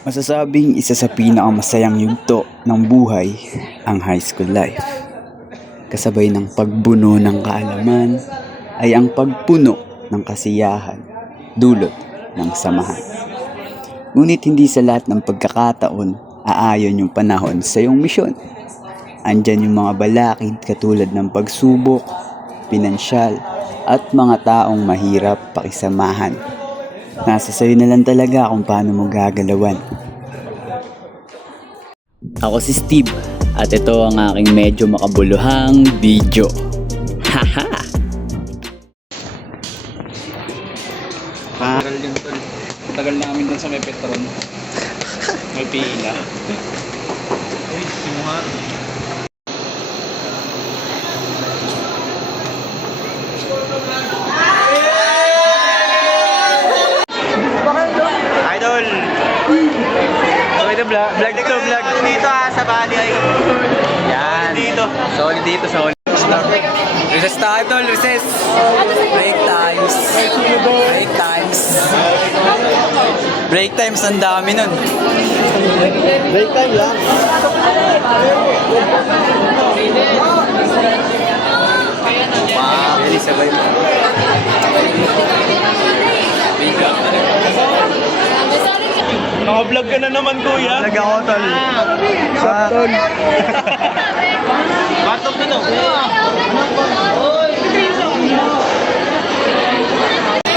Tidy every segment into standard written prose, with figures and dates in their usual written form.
Masasabing isa sa pinakamasayang yugto ng buhay ang high school life. Kasabay ng pagbuno ng kaalaman ay ang pagpuno ng kasiyahan, dulot ng samahan. Ngunit hindi sa lahat ng pagkakataon aayon yung panahon sa iyong misyon. Andyan yung mga balakid katulad ng pagsubok, pinansyal, at mga taong mahirap pakisamahan. Nasa sayo na lang talaga kung paano mo gagalawan. Ako si Steve at ito ang aking medyo makabuluhang video. Haha! Tagal yun tol. Tagal namin dun sa may Petron. May pila. Uy, simuha. Idol! Okay na vlog to vlog. Dito sa Bali ay. Yan. Dito. Solid dito, solid. Recess tayo tol, recess. Break times. Break times. Break times, ang dami nun. Break time lang. Wow, really sabay mo. Naka-vlog ka na naman, kuya. Vlog ako tol. Tol. Batok na to.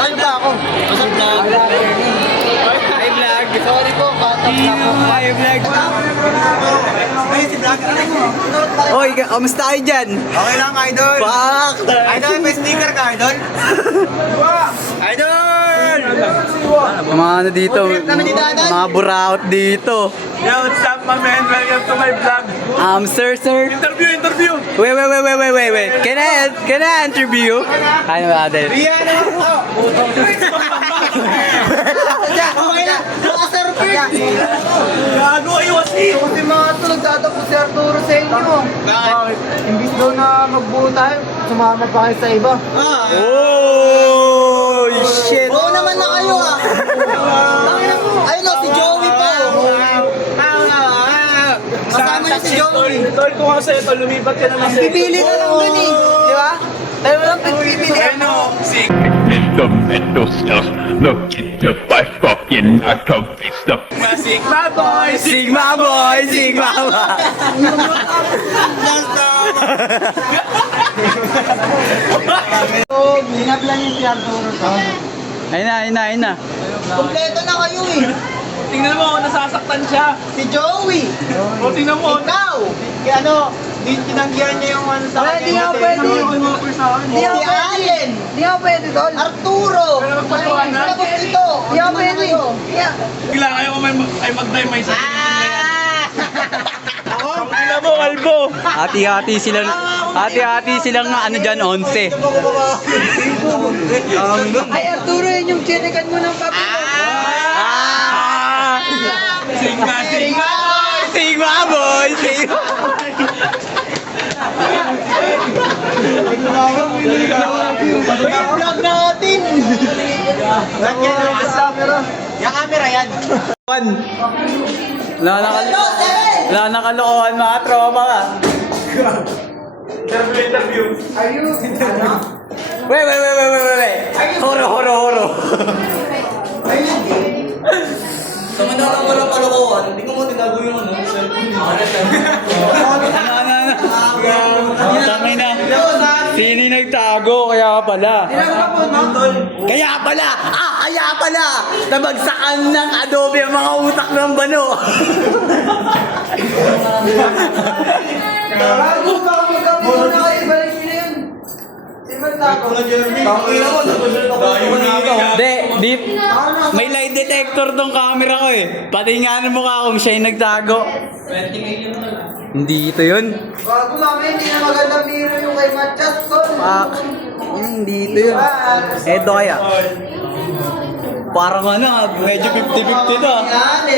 Ano ba ako? Masok na. Hi vlog. Sorry po, batok na po. Hi vlog. Hey, si vlog. Oy, kamusta kayo dyan? Okay lang, idol. Fuck! Idol, may sticker ka, idol? Idol! Mga ano dito, mga buraot dito. Yo, what's up, my man? Welcome to my vlog. Sir. Interview. Wait. Can I interview? Ano ba natin? Riyan ako! Okay na! Gago kayo kasi. Kasi mga ito, nagtatapos si Arturo sa inyo. Bakit? Imbis daw na magbuo tayo, sumama pa kayo sa iba. Oh, shit! Oo naman na kayo ah! Ayun o, si Joey pa! Kasama niyo si Joey! Tol, kung kasi ito, lumipat ka naman sa Pipili ka lang dun eh. Di ba? Tayo lang pipili. The mental stuff. Look at the five fucking narcotic stuff. Sigma boys. Sigma boy! So, hinaplan yung si Arturo to. Ayun na. Kompleto na kayo eh. Tingnan mo, nasasaktan siya. Si Joey. O, tingnan mo. Ikaw. Tinanggihan niya yung ano sa Wala, akin. di nga pwede. Di Si nga pwede. Allen! Di nga pwede, tol. Arturo! Pero magpaliwanag. Tapos ito! Di nga pwede. Bigla kayo ay mag-die sa Ako? Tingnan mo, kalbo. Hati-hati silang ano dyan, 11. Ay, Arturo, yun yung chinikan mo ng papel. Sigma. Sigma boy! Vlog natin! Lagyan na yung camera. Yung camera yan. Wala nakalokohan mga tropa ka. Interview. Wait. Horo. Sama na lang walang kalokohan. Hindi ko mo tinago yung ano. Tangay na. Sino yung nagtago? Kaya pala. Kaya pala! Nabagsakan ng adobe ang mga utak ng bano. Bago ba magkapuno na kayo, balik nyo na yun. Si Martaco. Di, may lie detector tong camera ko eh. Pati nga ng mukha kung siya yung nagtago. Hindi ito yun. Bago mamaya, hindi na magandang biro yung kay Matchat, tol. Fuck. Hindi ito yun. Eto kaya. Parang ano, medyo 50-50 to. Yan.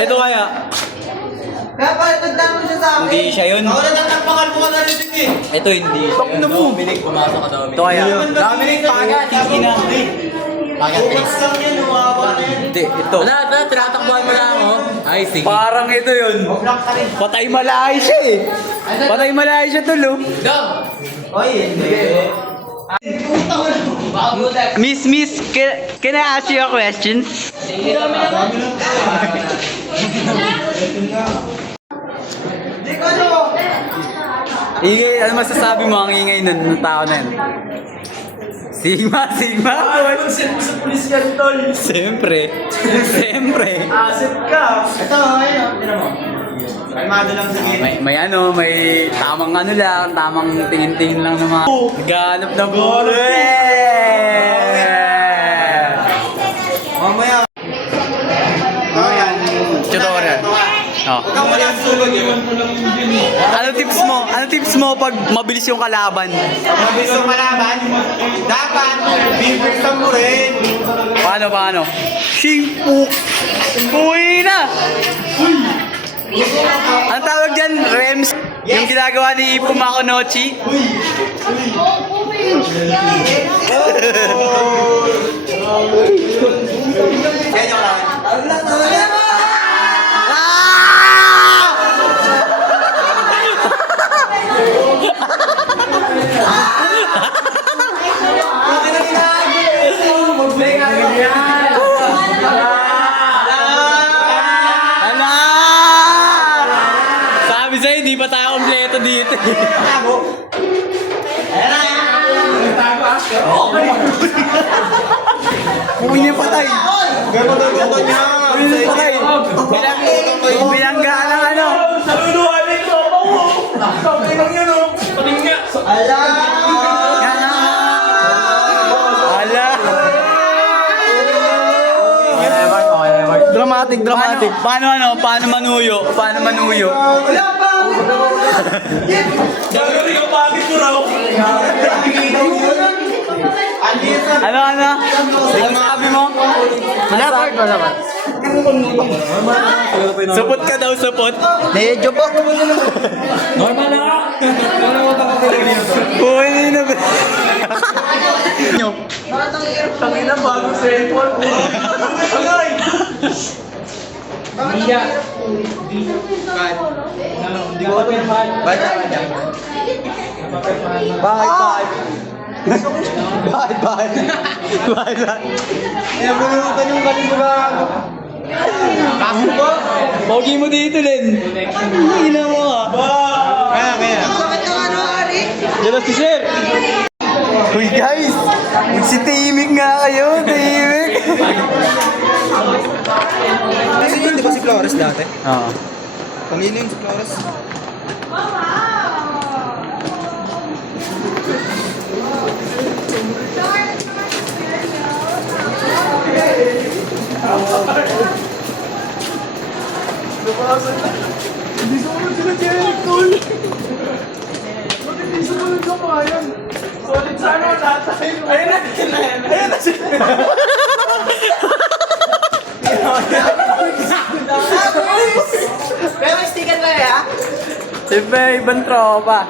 Eto kaya. Kaya pala tagdaan mo siya sa akin. Hindi siya yun. Ako na nagpakal mo ka na rin eh. Ito hindi siya yun. Bilig, pumasok ka daw. Ito kaya. Dominic, pagat. Ina. Bukas lang yan, umaba na yan. Hindi, ito. Wala, tinatakbuhan mo lang ako. Ay, sige. Parang ito yun. Patay malay siya eh. Patay malay siya tulo. Oy, hindi. Miss, can I ask you a questions? Hindi ko ano. Ingay, ano masasabi mo ang ingay ng tao na yun? Sigma. Mag-send mo sa pulis yan, tol. Siyempre. Asset ka. Ito, ayun. Tinan mo. Kalmado lang sa gilid. May tamang ano lang, tamang tingin-tingin lang ng mga naghahanap ng bolo. Mamaya. Tutorial. Oh. Huwag kang walang sulog yun. Ano tips mo pag mabilis yung kalaban? Mabilis yung kalaban, dapat bibigyan mo rin. Paano? Shingpuk! Uwi na! Ang tawag dyan, Rems? Yung ginagawa ni Pumakonochi? Kaya nyo lang. Ala! Sabi sa'yo, di pa tayo kompleto dito. Uwi niya patay. Kaya magagawa niya. Uwi niya patay. Bilangga ng ano. Saluduhanin ko ako. Sabi lang yun oh. Pating nga. Ala! Ala! Dramatic. Paano manuyo? Wala pa! Gagawin ka pagit ko raw. Ano? Ano sabi mo? Supot ka daw, supot. Medyo po. Normal na nga. Uwi na ba? Tangina bagong cellphone. Agay. Hindi ko kapirmahan. Bakit? Nabunutan yung kalimbagan. Kaso ba? Pogi mo dito, Len. Hina mo ka. Kaya. Bakit ang ano, Ari? Dala si Sir. Uy guys, magsitahimik nga kayo, tahimik. Kasi yun, di ba si Flores dati? Oo. Kanino yung si Flores? Hindi sumunod sila Jeric, tol. Bakit hindi sumunod sa bayan? Solid sana tatay. Ayun na sila. Pero sticker na ya? Siyempre, ibang tropa.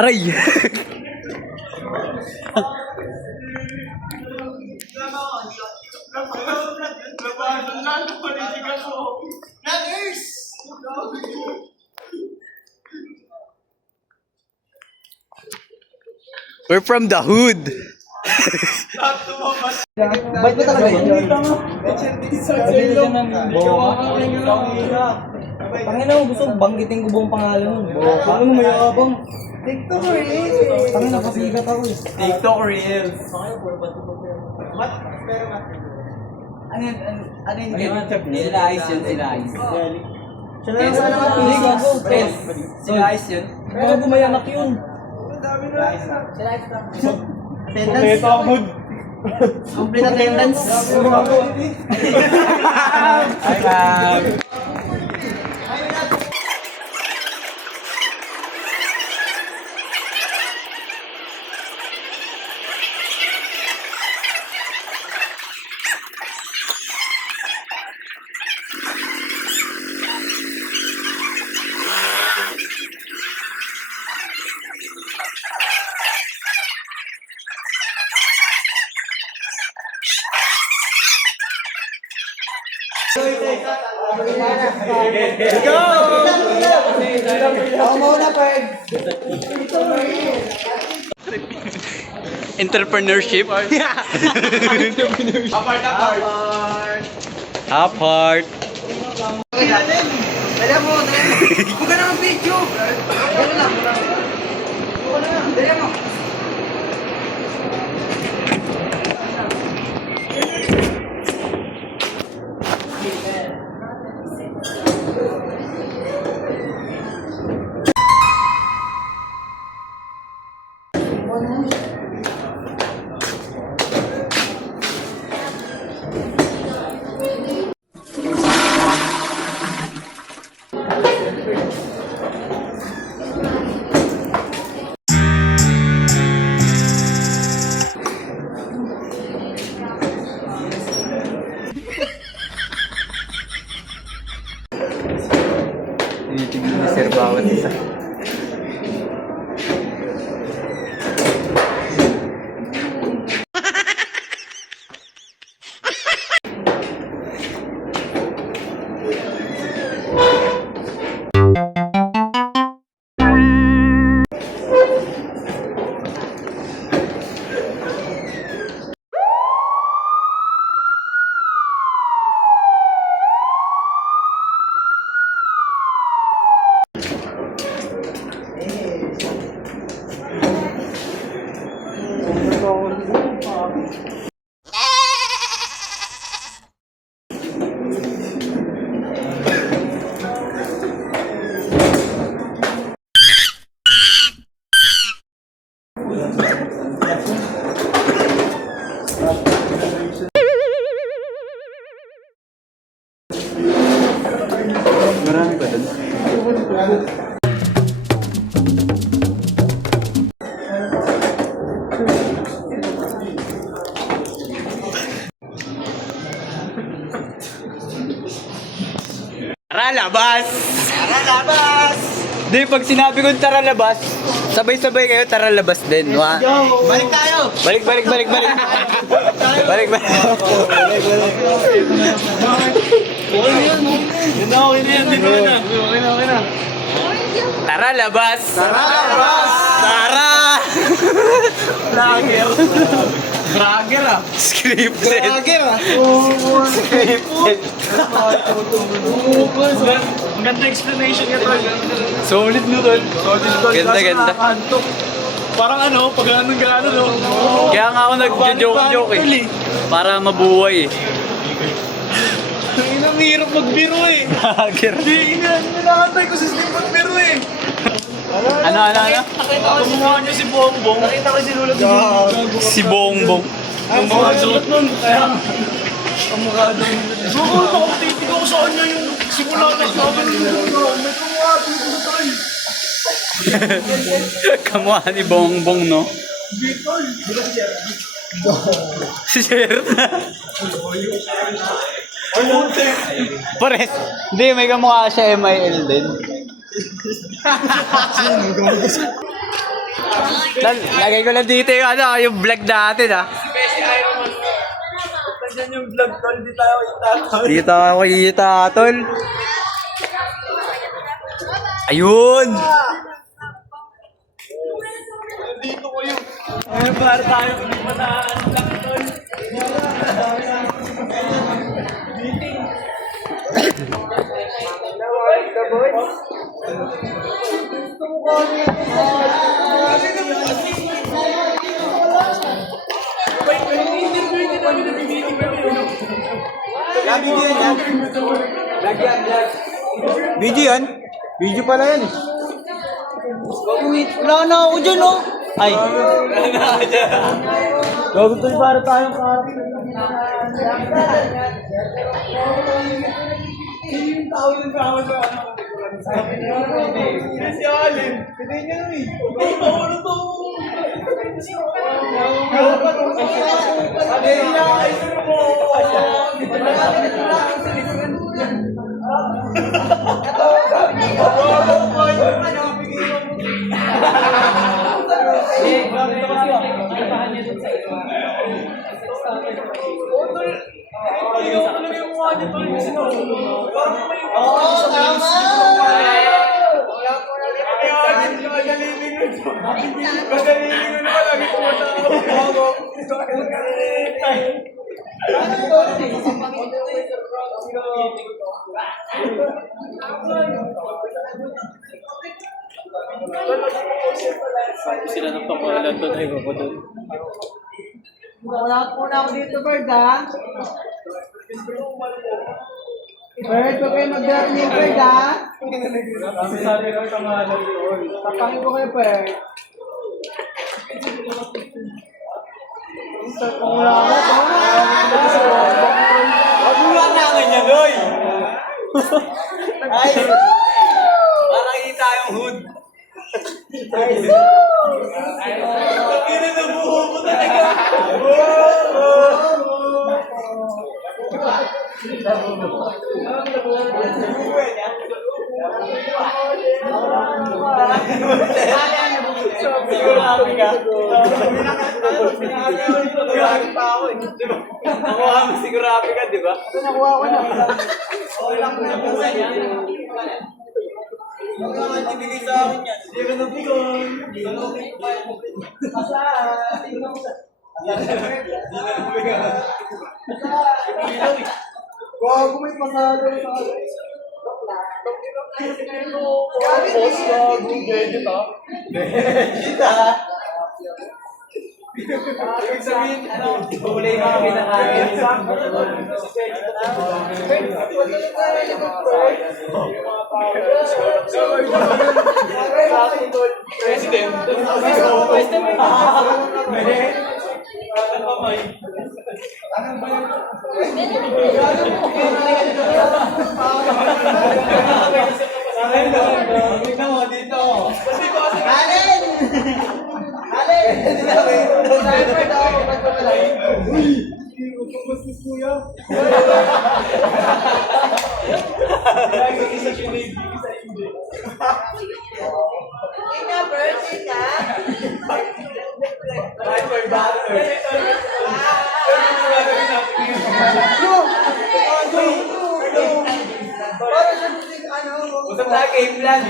Aray! We're from the hood. Bait ba talaga yun? Tangina mo, gusto banggitin ko buong pangalan mo. Paano mo mayabang? TikTok Reels. Tangina, napasigat ako eh. TikTok Reels. Ano yun? Sila Ice yun, sila Ice. Siya na lang sana nga pili gago. Sila Ice yun. Gago mayanak yun. Kompleto ang mood. Complete attendance. Hi, ma'am. Entrepreneurship. Apart. Apart. Dala mo. Huwag ka na mag-video. Dala mo. Tinitignan ni Sir bawat isa. Marami ba dun? Tara, labas! Di, pag sinabi kong tara labas, sabay-sabay kayo, tara labas din. Wa? Balik tayo. Balik. Tara, labas! Tara! Bragger ah. Scripted. Ang ganda explanation niya tol. Solid no, tol. Ganda. Parang ano, pag anong gano'n no. Kaya nga ako nag-joke eh. Para mabuhay eh. Ang hirap magbiro eh. Bragger. Inaantay ko si Steve magbiro eh. Ano? Kumuha niyo si Bongbong. Nakita ko si Lula dito. Si Bongbong. Ang mga suot nun. Kaya, ang mukha doon. Suko, nakatitig ako sa kanya yung simula na sabi ng Lula. May kumuha dito na tayo. Kamukha ni Bongbong, no? Si Sir. Pares. Hindi, may kamukha siya MIL din. Lagay ko lang dito yung yung vlog natin Nandiyan yung vlog tol, di tayo itatol. Dito ako kita, tol. Ayun! Dito ko yun. Ayun, para tayo mataan lang tol. Video yan? Video pala yan eh. Wala na ako dyan, oh. Ay. Gago tayo para tayong karap. Yung tao yung kawal sa ano. Si Alin. Pwede niya nun eh. Ano to? Sabi niya, ayun mo. Ayaw talaga yung mukha Oo, tama! Sila ng pangalan doon ay ako doon. Wala po na ako dito, Bird, ha? Bird, huwag kayo mag-dirty, Bird, ha? Tapangin ko kayo, Bird. Magulang namin niya, Doy! Ay! Para kita yung hood. Tapos na buho mo talaga. Sigurado ka. Nakuha mo sigurado ka, di ba? Nakuha ko na. Ibigay sa akin yan. Hindi ka nabigay. Gago, may pasado sa akin. Boss, gago, gadget, ha? Gadget, ha? Ibig sabihin, kulay mga pinakain. President. Tignan mo dito. Alin! Alin! Sniper daw, ba't ba pala? Uy! Kumustos kuya. Isa kinig, isa hindi. Ika, Bert, ika. Sniper battle. Para siya din, ano, Usap tayo game plan.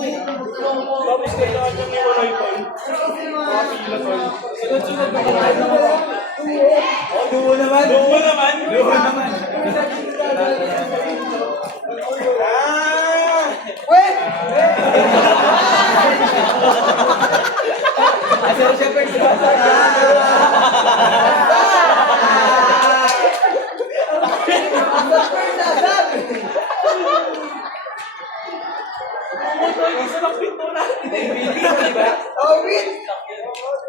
Tapos kailangan nyo niwalay pa. Sunod-sunod na kailangan mo. Duo naman. Duo naman. Duo naman. Wait! Asal siya Oh, wait!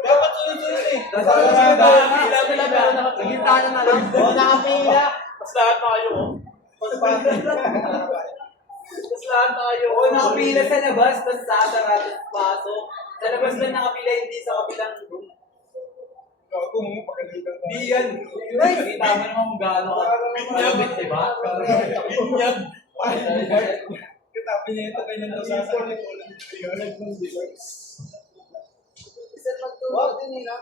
dapat sunod-sunod eh. Nagkita na lang. Oh, nakapila. Mas lahat tayo. Mas lahat tayo. Oo, nakapila sa labas, tapos sasarado sa pasok. Sa labas lang nakapila, hindi sa kapilang room. Di yan. Kita mo naman kung gaano ka. Binyag. Diba? Binyag. Kitabi niya ito kayo nang nasasalit. Isa magtuwa din nila.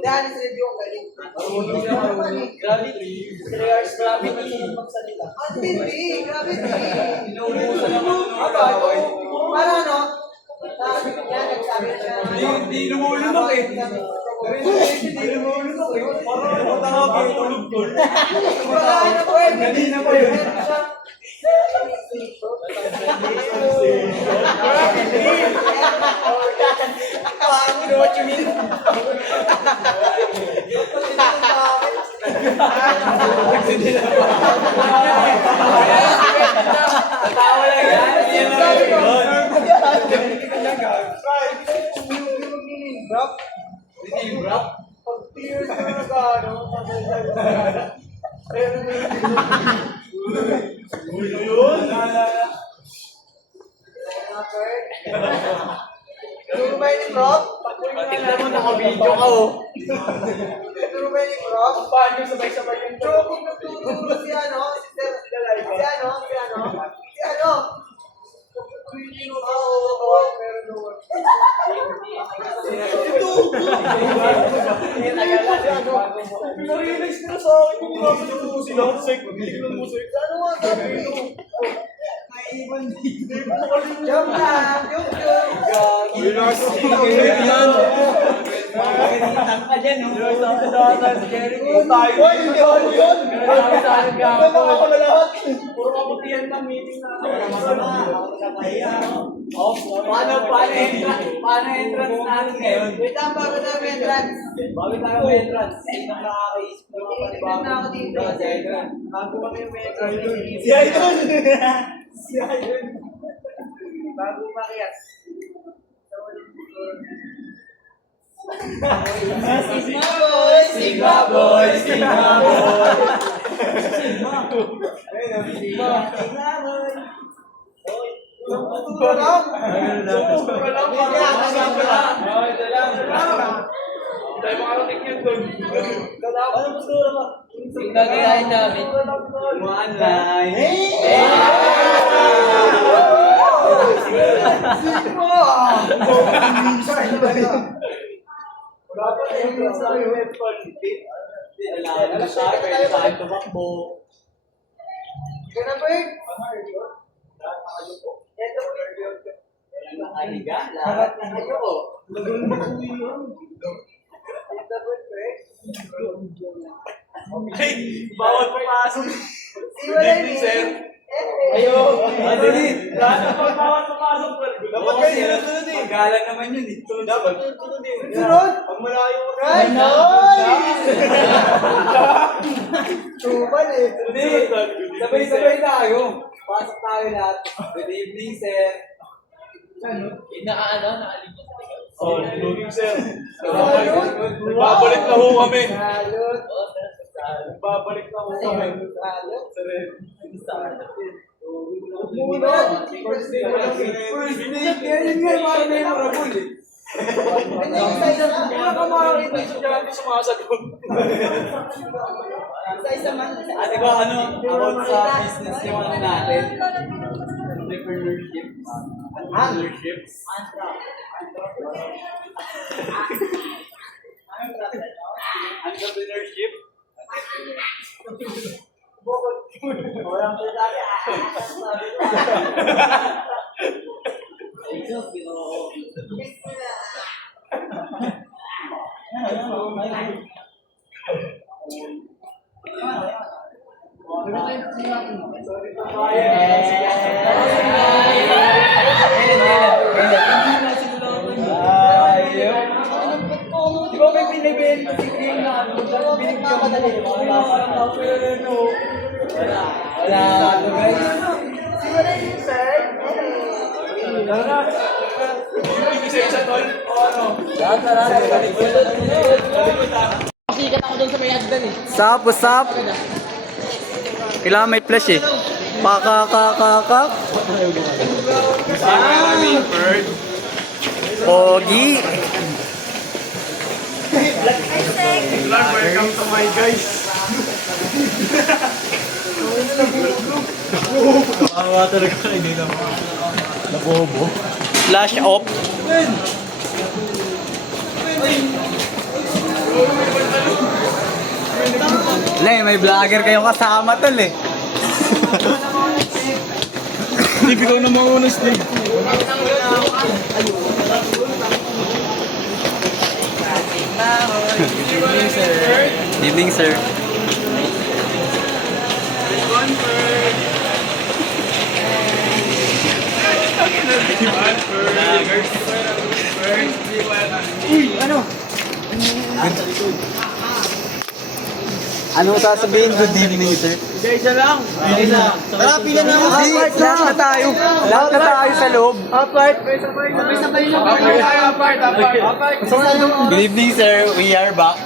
Dahil sa review ang galing. Gravity. 3 hours gravity. Ang hindi, gravity. Inuuso naman ng mga Para away. ano? Sabi ko yan, nagsabi na siya. Hindi lumulunok eh. Hindi lumulunok eh. Parang matanga pa yung tulog ko. Wala na po eh. Kanina pa yun. Tawa lang yan. Hindi yan namin yun. Hindi yung rap. Turo ba yun ni Prof? Tignan mo, naka-video ka oh. Turo ba yun ni Prof? Paano sabay-sabay yung Joke na tuturo si ano? Si Sir. Si ano? Si ano? Si ano? Oo, meron doon. Ito! Pinarealize ko na sa akin yung mga pinamusin ako sa biglang ng musik. Ano nga sabi mo? Naiiwan dito. Joke lang! Joke! Ka dyan, no? Hoy, hindi ako yun! Ano ako na lahat? Puro kabutihan ng meeting na paano entrance natin ngayon? Wait lang, bago tayo entrance. Bago tayo may entrance, sino nakakaisip ng mga panibagong na ako dito. Bago kami yung may entrance. Si Idol! Si Idol! Bago makiyak. Sigma boy! Sigma boy! Sigma boy! Sigma boy! Ito lang! Tayo makarating yan doon. Ano gusto mo? Gagayahin namin. One line. Wala pa tayo sa web quality. Alam na siya, pwede tayo tumakbo. Kaya ba eh? Nakahiga, lahat nakayoko. Bawal pumasok. Good evening, sir. Ayo. Ano ni? Bawal pumasok. Dapat kayo sunod eh. Magalang naman yun eh. Dapat sunod eh. Sunod? Pag malayo mo na. Ay, no! Tumal eh. Hindi. Sabay-sabay tayo. Pasok tayo lahat. Good evening, sir. Oh, looking sir. Babalik na ho kami. Babalik na ho kami. First day. Yun nga, parang memorable eh. Wala ka makakita sa dyan, hindi sumasagot. Ate ko, ano, about sa business yung ano natin? Entrepreneurship. Entrepreneurship. Entrepreneurship. Walang sinabi. Di ba may pinibili kasi yung na ano, binigyan ko dali. Wala. Wala, guys. Isa-isa tol. O ano? Sup, what's up? Kailangan may flash eh. Pakakakakak. Pogi. Welcome to my guys. Flash off. Lay, may vlogger kayong kasama tol eh. Hindi ko na mauna Steve. Good evening, sir. Anong sasabihin? Good evening, sir. Isa lang. Tara, pila na ako. Lahat na tayo. Lahat na tayo sa loob. Apart. Sabay-sabay lang. Apart. Good evening, sir. We are back.